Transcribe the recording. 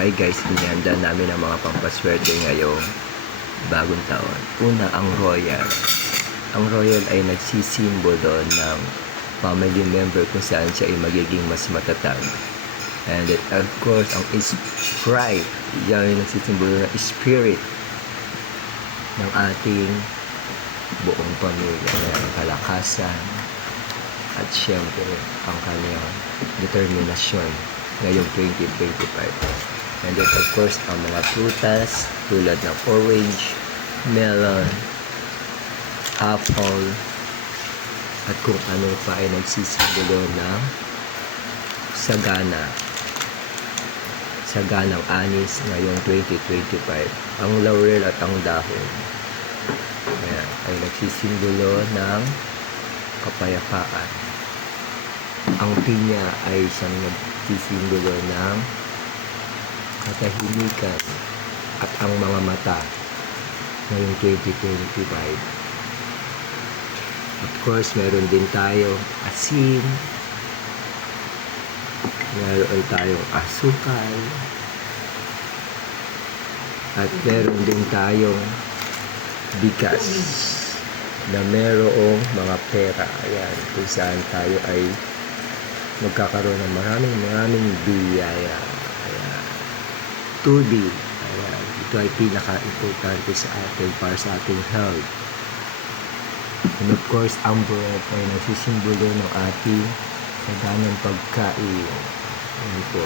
Hi guys, inihanda namin ang mga pampaswerte ngayong bagong taon. Una, ang royal. Ang royal ay nagsisimbolo ng family member kung saan siya ay magiging mas matatag. And then, of course, ang sprite, yan ay nagsisimbolo ng spirit ng ating buong pamilya. Ang kalakasan at syempre ang kanyang determinasyon ngayong 2025. And then of course ang mga prutas tulad ng orange, melon, apple at kung ano pa ay nagsisimbolo ng saganang anis ngayong 2025. Ang laurel at ang dahon ay nagsisimbolo ng kapayapaan. Ang pinya ay isang nagsisimbolo ng katahimikan at ang mga mata ngayong 2025. Of course, meron din tayong asin, meron tayong asukal, at meron din tayong bigas na merong mga pera. Ayan, kung saan tayo ay magkakaroon ng maraming biyaya. Ayan. Tubig. Ayan. Ito ay pinaka-importante sa atin para sa ating health. And of course, ang bread ay nagsisimbolo ng ating saganang pagkain. Ayan po.